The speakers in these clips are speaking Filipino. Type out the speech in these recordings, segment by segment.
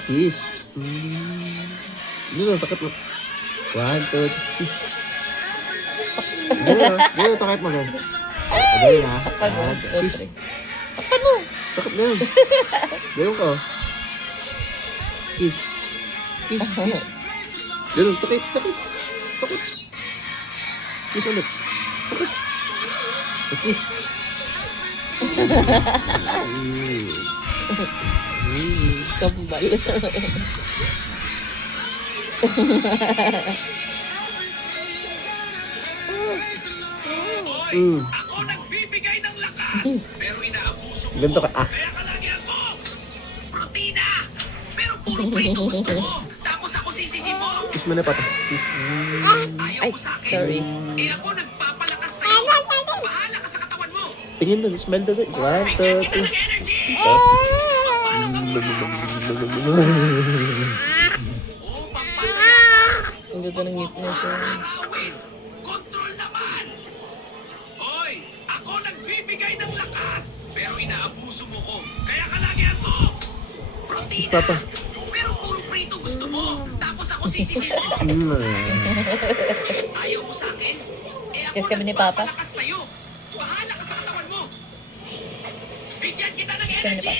Kiss. Dito, sakit mo. 1, 2, 3. Dito, takip mo guys. Pagay na. Kiss. Takpan mo. Sakit na yun. Gano'n ka. Kiss. Kiss. Gano'n, sakit. Kiss ulit. Sakit. Kiss. Kambal. Ako nagbibigay ng lakas, pero inaabuso mo. Ganito ka. Kaya kalagi ako. Protina, pero puro prito gusto mo. Tapos ako sisisi mo. Kiss mo na pata. Kiss. Ayaw mo sa akin. Sorry. Eh ako nagpapalakas sa'yo. Bahala ka sa katawan mo. Tingin doon, smell doon. 1, 2, Bigyan kita 3. ng energy. Upang pasaya ko. Ang ganda ng ngipin siya. Arawin. Control naman. Hoy, ako nagbibigay ng lakas, pero inaabuso mo ko. Kaya kalagi ako. Kiss Protina, papa. pero puro prito gusto mo. Tapos ako sisisi mo. Ayaw mo sa akin? Eh ako Kiss kami ni Papa. nagpapalakas sa'yo. Bahala ka sa katawan mo. Bigyan kita ng kami ni energy.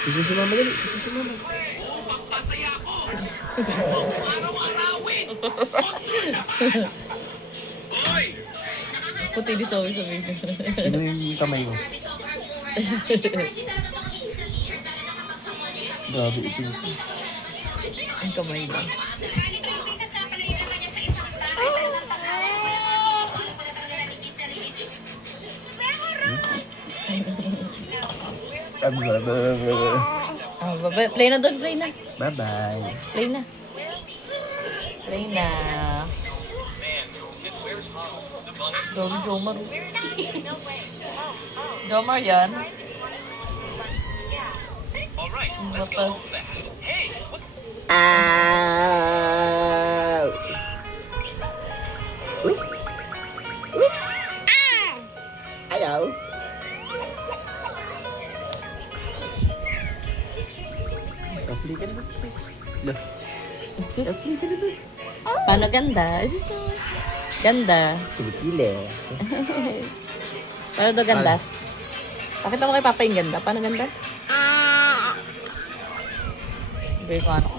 Kiss mo si mama dali. Kiss mo si mama. Upang pasaya ko. Huwag mo araw-arawin. Control naman. Hoy, Puti di sabi sa video. Sino yung kamay ko? Grabe ito. Ang kamay ba? Ah, play na doon, play na. Bye-bye. Play na. Play na. Dami Jomar. Jomar yan. alright, let's go fast. Hey, what? Ow! Uy! Uy! Ayaw! Kapli ka na ba? Kapli ka na ba? Paano ganda? Isus ganda. Kilikili. Paano daw ganda? Pakita mo kay Papa yung ganda. Paano ganda? Very ko ano.